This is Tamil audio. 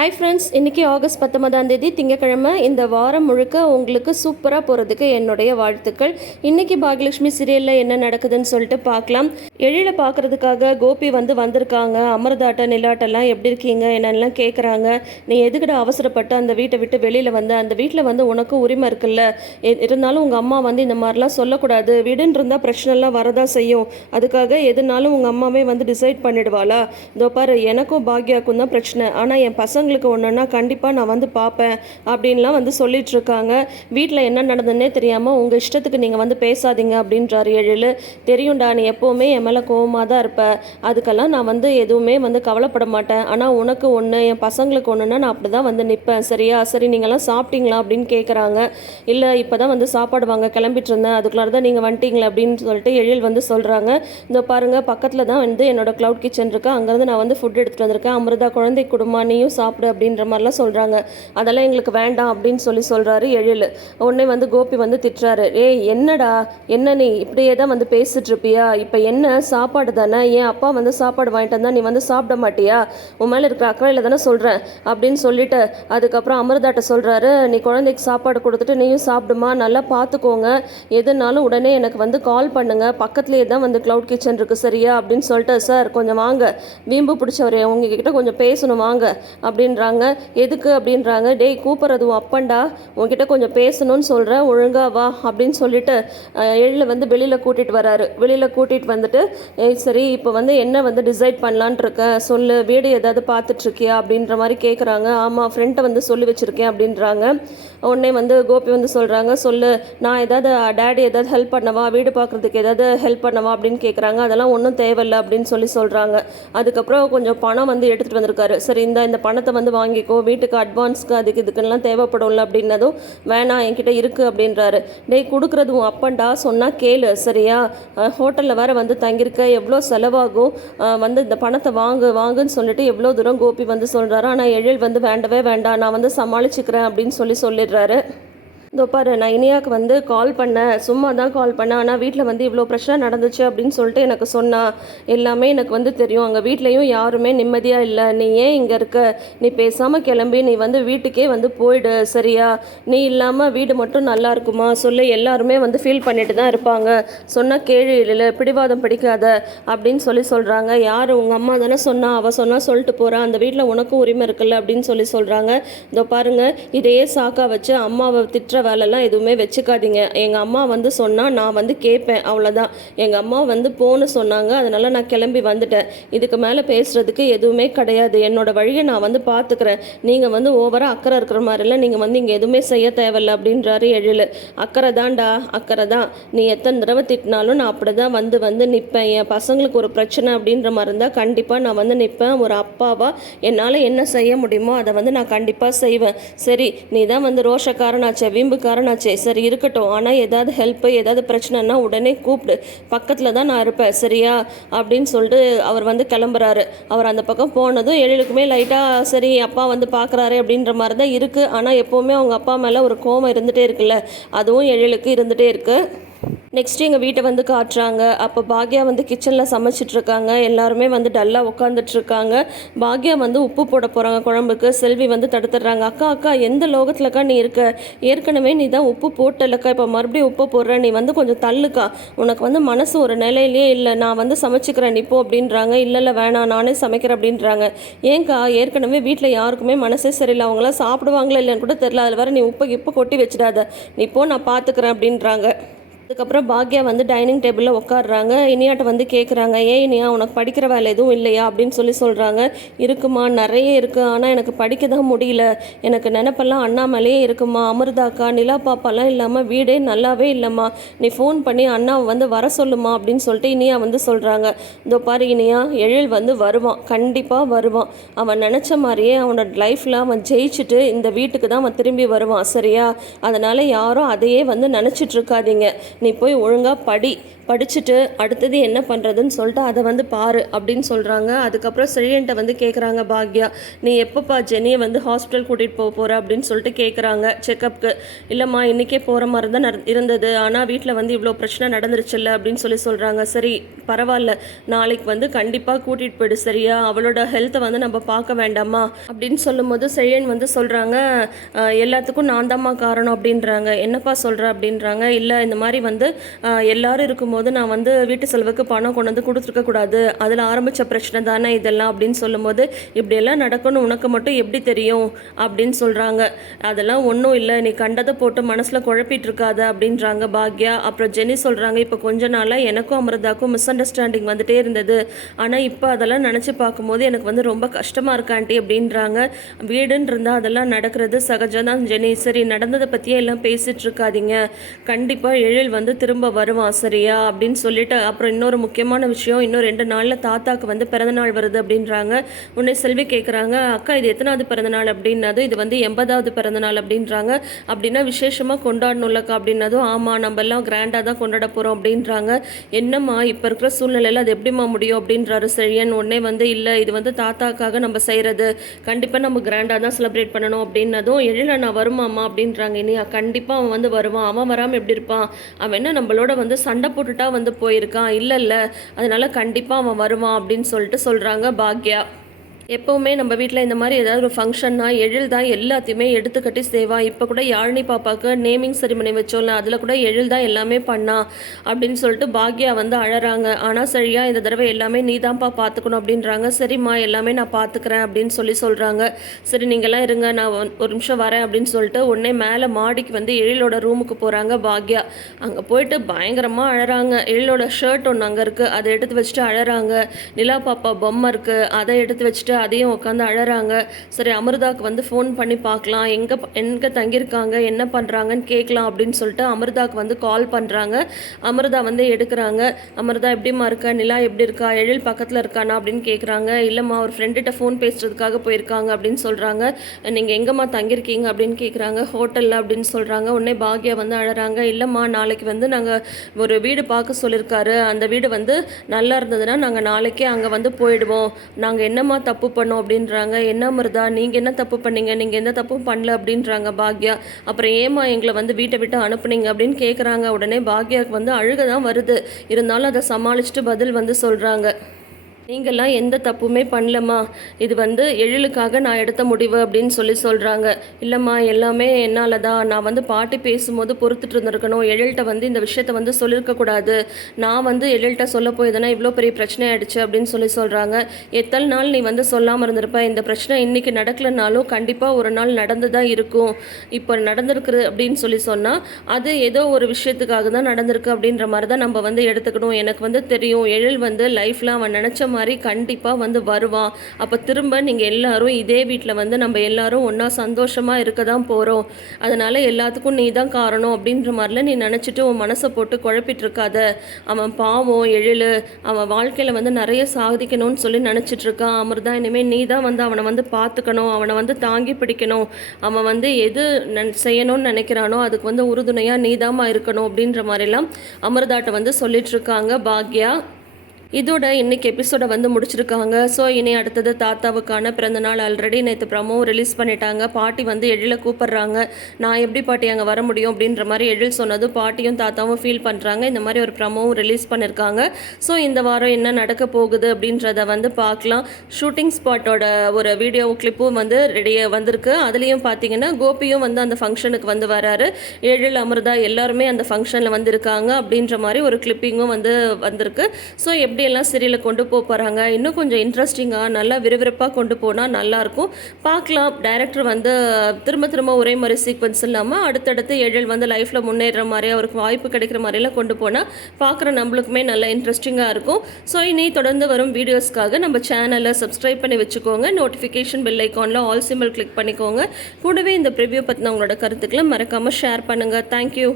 ஹாய் ஃப்ரெண்ட்ஸ் இன்றைக்கி ஆகஸ்ட் பத்தொன்பதாம் தேதி திங்கக்கிழமை இந்த வாரம் முழுக்க உங்களுக்கு சூப்பராக போகிறதுக்கு என்னுடைய வாழ்த்துக்கள். இன்றைக்கி பாகியலட்சுமி சீரியலில் என்ன நடக்குதுன்னு சொல்லிட்டு பார்க்கலாம். எழில பார்க்குறதுக்காக கோபி வந்து வந்திருக்காங்க. அமர்தாட்ட நிலாட்டெல்லாம் எப்படி இருக்கீங்க? என்னெல்லாம் கேட்குறாங்க நீ எதுக்கிட அவசரப்பட்டு அந்த வீட்டை விட்டு வெளியில் வந்து? அந்த வீட்டில் வந்து உனக்கு உரிமை இருக்குல்ல? இருந்தாலும் உங்கள் அம்மா வந்து இந்த மாதிரிலாம் சொல்லக்கூடாது. வீடுன்னு இருந்தால் பிரச்சனைலாம் வரதான் செய்யும். அதுக்காக எதுனாலும் உங்கள் அம்மாவே வந்து டிசைட் பண்ணிடுவாளா? இதோ பாரு எனக்கும் பாக்யாக்கும் தான் பிரச்சனை. ஆனால் என் பசங்க பசங்களுக்கு ஒன்றுன்னா கண்டிப்பாக நான் வந்து பார்ப்பேன் அப்படின்லாம் வந்து சொல்லிகிட்ருக்காங்க வீட்டில் என்ன நடந்ததுன்னே தெரியாமல் உங்கள் இஷ்டத்துக்கு நீங்கள் வந்து பேசாதீங்க அப்படின்றாரு எழில் தெரியும்டா நீ எப்போவுமே என் மேலே கோவமாக தான் இருப்ப. அதுக்கெல்லாம் நான் வந்து எதுவுமே வந்து கவலைப்பட மாட்டேன். ஆனால் உனக்கு ஒன்று என் பசங்களுக்கு ஒன்றுன்னா நான் அப்படி தான் வந்து நிற்பேன் சரியா? சரி நீங்கள்லாம் சாப்பிட்டீங்களா அப்படின்னு கேட்குறாங்க இல்லை இப்போ தான் வந்து சாப்பாடு வாங்க கிளம்பிட்டு இருந்தேன் அதுக்குள்ளார தான் நீங்கள் வந்துட்டீங்களா அப்படின்னு சொல்லிட்டு எழில் வந்து சொல்கிறாங்க இந்த பாருங்கள் பக்கத்தில் தான் வந்து என்னோட க்ளவுட் கிச்சன் இருக்குது அங்கேருந்து நான் வந்து ஃபுட் எடுத்துகிட்டு வந்திருக்கேன். அமிர்தா குழந்தை குடும்பம் நீயும் சாப்பிடு அப்படின்ற மாதிரிலாம் சொல்கிறாங்க அதெல்லாம் எங்களுக்கு வேண்டாம் அப்படின்னு சொல்லி சொல்கிறாரு எழில். உடனே வந்து கோபி வந்து திட்டுறாரு. ஏய் என்னடா? என்ன நீ இப்படியே தான் வந்து பேசிட்டு இருப்பியா? இப்போ என்ன? சாப்பாடு தானே? என் அப்பா வந்து சாப்பாடு வாங்கிட்டு வந்தால் நீ வந்து சாப்பிட மாட்டியா? உன் மேலே இருக்கிற அக்கறையில் தானே சொல்கிறேன் அப்படின்னு சொல்லிட்டு அதுக்கப்புறம் அமிர்தாட்ட சொல்கிறாரு நீ குழந்தைக்கு சாப்பாடு கொடுத்துட்டு நீயும் சாப்பிடுமா? நல்லா பார்த்துக்கோங்க எதுனாலும் உடனே எனக்கு வந்து கால் பண்ணுங்க. பக்கத்துலேயே தான் வந்து க்ளவுட் கிச்சன் இருக்குது சரியா? அப்படின்னு சொல்லிட்டு சார் கொஞ்சம் வாங்க. வீம்பு பிடிச்சவரே உங்ககிட்ட கொஞ்சம் பேசணும் வாங்க. அப்படின்றாங்க. எதுக்கு அப்படின்றாங்க. டேய் கூப்பிட்றது அப்பண்டா அப்பன்டா. உன்கிட்ட கொஞ்சம் பேசணும்னு சொல்கிறேன் ஒழுங்கா வா. அப்படின்னு சொல்லிட்டு அஹ், வந்து வெளியில் கூட்டிகிட்டு வராரு. வெளியில் கூட்டிகிட்டு வந்துட்டு சரி இப்போ வந்து என்ன வந்து டிசைட் பண்ணலான்ட்டு இருக்க சொல்லு. வீடு ஏதாவது பார்த்துட்ருக்கியா? அப்படின்ற மாதிரி கேட்குறாங்க ஆமாம் ஃப்ரெண்ட்டை வந்து சொல்லி வச்சுருக்கேன். அப்படின்றாங்க. உடனே வந்து கோபி வந்து சொல்கிறாங்க சொல்லு. நான் ஏதாவது டேடி ஏதாவது ஹெல்ப் பண்ணவா? வீடு பார்க்குறதுக்கு ஏதாவது ஹெல்ப் பண்ணவா? அப்படின்னு கேட்குறாங்க அதெல்லாம் ஒன்றும் தேவையில்லை. அப்படின்னு சொல்லி சொல்கிறாங்க அதுக்கப்புறம் கொஞ்சம் பணம் வந்து எடுத்துகிட்டு வந்திருக்காரு. சரி இந்த இந்த பணத்தை வந்து வாங்கிக்கோ வீட்டுக்கு அட்வான்ஸ்க்கு அதுக்கு இதுக்கெல்லாம் தேவைப்படும்ல அப்படின்னதும் வேணாம் என்கிட்ட இருக்குது அப்படின்றாரு. டேய் கொடுக்குறது உன் அப்பன்டா? சொன்னால் கேளு சரியா? ஹோட்டலில் வேறு வந்து தங்கியிருக்க எவ்வளோ செலவாகும்? வந்து இந்த பணத்தை வாங்கு வாங்குன்னு சொல்லிட்டு எவ்வளோ தூரம் கோபி வந்து சொல்கிறாரு ஆனால் எழில் வந்து வேண்டவே வேண்டாம் நான் வந்து சமாளிச்சுக்கிறேன் அப்படின்னு சொல்லி சொல்லிடுறாரு. இதோ பாரு நான் இனியாவுக்கு வந்து கால் பண்ணேன். சும்மா தான் கால் பண்ணேன். ஆனால் வீட்டில் வந்து இவ்வளோ பிரச்சனை நடந்துச்சு அப்படின்னு சொல்லிட்டு எனக்கு சொன்னான் எல்லாமே எனக்கு வந்து தெரியும். அங்கே வீட்லேயும் யாருமே நிம்மதியாக இல்லை. நீ ஏன் இங்கே இருக்க? நீ பேசாமல் கிளம்பி நீ வந்து வீட்டுக்கே வந்து போயிடு சரியா? நீ இல்லாமல் வீடு மட்டும் நல்லா இருக்குமா? சொல்லி எல்லாருமே வந்து ஃபீல் பண்ணிட்டு தான் இருப்பாங்க. சொன்னால் கேள்வி இல்லை பிடிவாதம் பிடிக்காத அப்படின்னு சொல்லி சொல்கிறாங்க யார்? உங்கள் அம்மா தானே சொன்னா. அவள் சொன்னால் சொல்லிட்டு போகிறான் அந்த வீட்டில் உனக்கும் உரிமை இருக்குல்ல அப்படின்னு சொல்லி சொல்கிறாங்க இதோ பாருங்கள் இதையே சாக்கா வச்சு அம்மாவை திட்டுற வேலைலாம் எதுவுமே வச்சுக்காதீங்க. எங்கள் அம்மா வந்து சொன்னால் நான் வந்து கேட்பேன் அவ்வளோதான் எங்கள் அம்மா வந்து போன்னு சொன்னாங்க அதனால் நான் கிளம்பி வந்துட்டேன். இதுக்கு மேலே பேசுகிறதுக்கு எதுவுமே கிடையாது. என்னோடய வழியை நான் வந்து பார்த்துக்கிறேன் நீங்கள் வந்து ஓவராக அக்கறை இருக்கிற மாதிரிலாம் நீங்கள் வந்து இங்கே எதுவுமே செய்ய தேவையில்ல அப்படின்றாரு எழில். அக்கறை தான்டா அக்கறை தான். நீ எத்தனை தடவை திட்டினாலும் நான் அப்படி தான் வந்து வந்து நிற்பேன் என் பசங்களுக்கு ஒரு பிரச்சனை அப்படின்ற மாதிரி இருந்தால் கண்டிப்பாக நான் வந்து நிற்பேன் ஒரு அப்பாவாக என்னால் என்ன செய்ய முடியுமோ அதை வந்து நான் கண்டிப்பாக செய்வேன். சரி நீ தான் வந்து ரோஷக்காரனாச்சே வீம்புக்காரனாச்சே சரி இருக்கட்டும். ஆனால் ஏதாவது ஹெல்ப்பு ஏதாவது பிரச்சனைனா உடனே கூப்பிடு. பக்கத்தில் தான் நான் இருப்பேன். சரியா? அப்படின்னு சொல்லிட்டு அவர் வந்து கிளம்புறாரு. அவர் அந்த பக்கம் போனதும் எழிலுக்குமே லைட்டாக சரி அப்பா வந்து பார்க்குறாரு அப்படின்ற மாதிரி தான் இருக்குது ஆனால் எப்போவுமே அவங்க அப்பா மேலே ஒரு கோபம் இருந்துகிட்டே இருக்குல்ல. அதுவும் எழிலுக்கு இருந்துகிட்டே இருக்குது நெக்ஸ்ட் எங்கள் வீட்டை வந்து காட்டுறாங்க. அப்போ பாக்யா வந்து கிச்சனில் சமைச்சிட்ருக்காங்க. எல்லாருமே வந்து டல்லாக உட்காந்துட்ருக்காங்க பாக்யா வந்து உப்பு போட போகிறாங்க குழம்புக்கு. செல்வி வந்து தடுத்துடுறாங்க. அக்கா அக்கா எந்த லோகத்துலக்கா நீ இருக்க? ஏற்கனவே நீ தான் உப்பு போட்டலக்கா இப்போ மறுபடியும் உப்பு போடுற. நீ வந்து கொஞ்சம் தள்ளுக்கா. உனக்கு வந்து மனசு ஒரு நிலையிலேயே இல்லை. நான் வந்து சமைச்சிக்கிறேன். நீ அப்படின்றாங்க. இல்லை இல்லை வேணாம். நானே சமைக்கிறேன் அப்படின்றாங்க. ஏன்க்கா ஏற்கனவே வீட்டில் யாருக்குமே மனசே சரியில்லை. அவங்களாம் சாப்பிடுவாங்களா இல்லைன்னு கூட தெரில அதில் வர நீ உப்பு இப்போ கொட்டி வச்சிடாத. நீ போ நான் பார்த்துக்கிறேன் அப்படின்றாங்க. அதுக்கப்புறம் பாக்யா வந்து டைனிங் டேபிளில் உட்காடுறாங்க இனியாட்ட வந்து கேட்குறாங்க ஏன் இனியா உனக்கு படிக்கிற வேலை எதுவும் இல்லையா? அப்படின்னு சொல்லி சொல்கிறாங்க இருக்குமா நிறைய இருக்குது ஆனால் எனக்கு படிக்க தான் முடியல. எனக்கு நினப்பெல்லாம் அண்ணா மேலேயே இருக்குமா? அமிர்தாக்கா நிலா பாப்பாலாம் இல்லாமல் வீடே நல்லாவே இல்லைம்மா. நீ ஃபோன் பண்ணி அண்ணாவை வந்து வர சொல்லுமா? அப்படின்னு சொல்லிட்டு இனியா வந்து சொல்கிறாங்க இதோ பாரு இனியா எழில் வந்து வருவான். கண்டிப்பாக வருவான். அவன் நினச்ச மாதிரியே அவனோட லைஃப்பில் அவன் ஜெயிச்சுட்டு இந்த வீட்டுக்கு தான் அவன் திரும்பி வருவான். சரியா? அதனால் யாரும் அதையே வந்து நினச்சிட்டு இருக்காதீங்க. நீ போய் ஒழுங்காக படி. படிச்சுட்டு அடுத்தது என்ன பண்ணுறதுன்னு சொல்லிட்டு அதை வந்து பாரு அப்படின்னு சொல்கிறாங்க அதுக்கப்புறம் செழியன்ட்ட வந்து கேட்குறாங்க பாக்யா நீ எப்போப்பா ஜெனியை வந்து ஹாஸ்பிட்டல் கூட்டிகிட்டு போக போகிற அப்படின்னு சொல்லிட்டு கேட்குறாங்க செக்கப்புக்கு. இல்லைம்மா இன்றைக்கே போகிற மாதிரி தான் இருந்தது. ஆனால் வீட்டில் வந்து இவ்வளோ பிரச்சனை நடந்துருச்சுல்ல அப்படின்னு சொல்லி சொல்கிறாங்க சரி பரவாயில்ல. நாளைக்கு வந்து கண்டிப்பாக கூட்டிகிட்டு போயிடு சரியா? அவளோட ஹெல்த்தை வந்து நம்ம பார்க்க வேண்டாமா? அப்படின்னு சொல்லும்போது செழியன் வந்து சொல்கிறாங்க எல்லாத்துக்கும் நான் தாம்மா காரணம் அப்படின்றாங்க. என்னப்பா சொல்கிற அப்படின்றாங்க. இல்லை இந்த மாதிரி வந்து எல்லோரும் இருக்கும்போது நான் வந்து வீட்டு செலவுக்கு பணம் கொண்டு வந்து கொடுத்துருக்க கூடாது. அதில் ஆரம்பித்த பிரச்சனை தானே இதெல்லாம் அப்படின்னு சொல்லும்போது இப்படியெல்லாம் நடக்கும்னு உனக்கு மட்டும் எப்படி தெரியும்? அப்படின்னு சொல்கிறாங்க அதெல்லாம் ஒன்றும் இல்லை. நீ கண்டதை போட்டு மனசில் குழப்பிட்டு இருக்காத அப்படின்றாங்க பாக்யா. அப்புறம் ஜெனி சொல்கிறாங்க இப்போ கொஞ்ச நாளாக எனக்கும் அமிர்தாக்கும் மிஸ் அண்டர்ஸ்டாண்டிங் வந்துட்டே இருந்தது. ஆனால் இப்போ அதெல்லாம் நினச்சி பார்க்கும்போது எனக்கு வந்து ரொம்ப கஷ்டமாக இருக்கு ஆண்டி அப்படின்றாங்க. வீடுன்னு இருந்தால் அதெல்லாம் நடக்கிறது சகஜம் தான் ஜெனி. சரி நடந்ததை பற்றியே எல்லாம் பேசிகிட்டு இருக்காதீங்க. கண்டிப்பாக எழில் வந்து திரும்ப வருவான் சரியா? அப்படின்னு சொல்லிட்டு அப்புறம் இன்னொரு முக்கியமான விஷயம் இன்னும் ரெண்டு நாளில் தாத்தாக்கு வந்து பிறந்தநாள் வருது அப்படின்றாங்க. உன்னை செல்வி கேட்குறாங்க அக்கா இது எத்தனாவது பிறந்தநாள்? அப்படின்னதும் இது வந்து எண்பதாவது பிறந்தநாள் அப்படின்றாங்க. அப்படின்னா விசேஷமாக கொண்டாடணும்லக்கா அப்படின்னதும் ஆமாம் நம்ம எல்லாம் கிராண்டாக தான் கொண்டாட போகிறோம் அப்படின்றாங்க. என்னம்மா இப்போ இருக்கிற சூழ்நிலையில் அது எப்படிம்மா முடியும்? அப்படின்றாரு செழியன். உடனே வந்து இல்லை இது வந்து தாத்தாக்காக நம்ம செய்கிறது கண்டிப்பாக நம்ம கிராண்டாக தான் செலிப்ரேட் பண்ணணும் அப்படின்னதும் எழில நான் வருமாம்மா அப்படின்றாங்க. இனி கண்டிப்பாக அவன் வந்து வருவான். அவன் வராமல் எப்படி இருப்பான்? அவன் என்ன நம்மளோட வந்து சண்டை போட்டு போட்டுட்டா வந்து போயிருக்கான். இல்லை இல்லை. அதனால கண்டிப்பாக அவன் வருவான் அப்படின்னு சொல்லிட்டு சொல்கிறாங்க பாக்யா. எப்போவுமே நம்ம வீட்டில் இந்த மாதிரி ஏதாவது ஒரு ஃபங்க்ஷன்னா எழில் தான் எல்லாத்தையுமே எடுத்துக்கட்டி செய்வான் இப்போ கூட யாழினி பாப்பாவுக்கு நேமிங் செரிமனி வச்சோம்ல அதில் கூட எழில் தான் எல்லாமே பண்ணா அப்படின்னு சொல்லிட்டு பாக்யா வந்து அழறாங்க. ஆனால் சரியா இந்த தடவை எல்லாமே நீ தான்ப்பா பார்த்துக்கணும் அப்படின்றாங்க. சரிம்மா எல்லாமே நான் பார்த்துக்கிறேன் அப்படின்னு சொல்லி சொல்கிறாங்க சரி நீங்கள்லாம் இருங்க நான் ஒரு நிமிஷம் வரேன் அப்படின்னு சொல்லிட்டு உடனே மேலே மாடிக்கு வந்து எழிலோட ரூமுக்கு போகிறாங்க பாக்யா. அங்கே போயிட்டு பயங்கரமாக அழறாங்க. எழிலோட ஷர்ட் ஒன்று அங்கே இருக்குது அதை எடுத்து வச்சுட்டு அழறாங்க. நிலா பாப்பா பொம்மை இருக்குது அதை எடுத்து வச்சுட்டு அதையும் உட்காந்து அழறாங்க. சரி அமிர்தாவுக்கு வந்து ஃபோன் பண்ணி பார்க்கலாம். எங்கே எங்கே தங்கியிருக்காங்க? என்ன பண்ணுறாங்கன்னு கேட்கலாம் அப்படின்னு சொல்லிட்டு அமிர்தாக்கு வந்து கால் பண்ணுறாங்க அமிர்தா வந்து எடுக்கிறாங்க. அமிர்தா எப்படிம்மா இருக்கா? நிலா எப்படி இருக்கா? எழில் பக்கத்தில் இருக்கானா அப்படின்னு கேட்குறாங்க. இல்லைம்மா ஒரு ஃப்ரெண்டுகிட்ட ஃபோன் பேசுகிறதுக்காக போயிருக்காங்க அப்படின்னு சொல்கிறாங்க நீங்கள் எங்கேம்மா தங்கியிருக்கீங்க அப்படின்னு கேட்குறாங்க. ஹோட்டலில் அப்படின்னு சொல்கிறாங்க உடனே பாக்யா வந்து அழகிறாங்க இல்லைம்மா நாளைக்கு வந்து நாங்கள் ஒரு வீடு பார்க்க சொல்லியிருக்காரு. அந்த வீடு வந்து நல்லா இருந்ததுன்னா நாங்கள் நாளைக்கே அங்கே வந்து போயிடுவோம். நாங்கள் என்னம்மா தப்பு பண்ணோம் அப்படின்றாங்க. என்ன மருதா நீங்கள் என்ன தப்பு பண்ணீங்க? நீங்கள் எந்த தப்பும் பண்ணல அப்படின்றாங்க பாக்யா. அப்புறம் ஏம்மா எங்களை வந்து வீட்டை விட்டு அனுப்புனீங்க அப்படின்னு கேட்குறாங்க உடனே பாக்யாவுக்கு வந்து அழுக தான் வருது. இருந்தாலும் அதை சமாளிச்சுட்டு பதில் வந்து சொல்கிறாங்க நீங்கள்லாம் எந்த தப்புமே பண்ணலம்மா. இது வந்து எழிலுக்காக நான் எடுத்த முடிவு அப்படின்னு சொல்லி சொல்கிறாங்க இல்லைம்மா எல்லாமே என்னால் தான். நான் வந்து பாட்டி பேசும்போது பொறுத்துட்டு இருந்திருக்கணும். எழில்கிட்ட வந்து இந்த விஷயத்த வந்து சொல்லியிருக்கக்கூடாது நான் வந்து எழில்கிட்ட சொல்ல போயதுன்னா இவ்வளோ பெரிய பிரச்சனை ஆயிடுச்சு அப்படின்னு சொல்லி சொல்கிறாங்க எத்தனை நாள் நீ வந்து சொல்லாமல் இருந்திருப்ப? இந்த பிரச்சனை இன்றைக்கி நடக்கலைனாலும் கண்டிப்பாக ஒரு நாள் நடந்து தான் இருக்கும். இப்போ நடந்திருக்குது அப்படின்னு சொல்லி சொன்னால் அது ஏதோ ஒரு விஷயத்துக்காக தான் நடந்திருக்கு அப்படின்ற மாதிரி தான் நம்ம வந்து எடுத்துக்கணும். எனக்கு வந்து தெரியும் எழில் வந்து லைஃப்பில் அவன் நினச்ச மாதிரி கண்டிப்பாக வந்து வருவான். அப்போ திரும்ப நீங்கள் எல்லாரும் இதே வீட்டில் வந்து நம்ம எல்லாரும் ஒன்றா சந்தோஷமாக இருக்க தான் போகிறோம் அதனால் எல்லாத்துக்கும் நீ தான் காரணம் அப்படின்ற மாதிரிலாம் நீ நினச்சிட்டு உன் மனசை போட்டு குழப்பிட்டு இருக்காத. அவன் பாவம் எழில் அவன் வாழ்க்கையில் வந்து நிறைய சாதிக்கணும்னு சொல்லி நினச்சிட்ருக்கான் அமிர்தா இனிமேல் நீ தான் வந்து அவனை வந்து பார்த்துக்கணும். அவனை வந்து தாங்கி பிடிக்கணும். அவன் வந்து எது செய்யணும்னு நினைக்கிறானோ அதுக்கு வந்து உறுதுணையாக நீதாம்மா இருக்கணும் அப்படின்ற மாதிரிலாம் அமிர்தாட்ட வந்து சொல்லிட்டு இருக்காங்க. பாக்யா இதோட இன்னைக்கு எபிசோடை வந்து முடிச்சிருக்காங்க. ஸோ இனி அடுத்தது தாத்தாவுக்கான பிறந்தநாள் ஆல்ரெடி நேற்று ப்ரமோ ரிலீஸ் பண்ணிட்டாங்க. பாட்டி வந்து எழில கூப்பிடுறாங்க. நான் எப்படி பாட்டி அங்கே வர முடியும் அப்படின்ற மாதிரி எழில் சொன்னது. பாட்டியும் தாத்தாவும் ஃபீல் பண்ணுறாங்க இந்த மாதிரி ஒரு ப்ரமோவும் ரிலீஸ் பண்ணியிருக்காங்க ஸோ இந்த வாரம் என்ன நடக்க போகுது அப்படின்றத வந்து பார்க்கலாம். ஷூட்டிங் ஸ்பாட்டோட ஒரு வீடியோ கிளிப்பும் வந்து ரெடியாக வந்திருக்கு. அதுலேயும் பார்த்தீங்கன்னா கோபியும் வந்து அந்த ஃபங்க்ஷனுக்கு வந்து வராரு. எழில் அமிர்தா எல்லாருமே அந்த ஃபங்க்ஷனில் வந்திருக்காங்க அப்படின்ற மாதிரி ஒரு கிளிப்பிங்கும் வந்து வந்திருக்கு. ஸோ எப்படியெல்லாம் சீரியலை கொண்டு போக போகிறாங்க இன்னும் கொஞ்சம் இன்ட்ரெஸ்டிங்காக நல்லா விறுவிறுப்பாக கொண்டு போனால் நல்லாயிருக்கும். பார்க்கலாம். டைரக்டர் வந்து திரும்ப திரும்ப ஒரே மாதிரி சீக்வன்ஸ் இல்லாமல் அடுத்தடுத்து ஏழல் வந்து லைஃப்பில் முன்னேற மாதிரி அவருக்கு வாய்ப்பு கிடைக்கிற மாதிரிலாம் கொண்டு போனால் பார்க்குற நம்மளுக்குமே நல்லா இன்ட்ரெஸ்டிங்காக இருக்கும். ஸோ இனி தொடர்ந்து வரும் வீடியோஸ்க்காக நம்ம சேனலை சப்ஸ்கிரைப் பண்ணி வச்சுக்கோங்க. நோட்டிஃபிகேஷன் பெல் ஐக்கானில் ஆல் சிம்பிள் கிளிக் பண்ணிக்கோங்க. கூடவே இந்த ப்ரிவியூ பற்றின உங்களோட கருத்துக்களை மறக்காமல் ஷேர் பண்ணுங்கள் தேங்க்யூ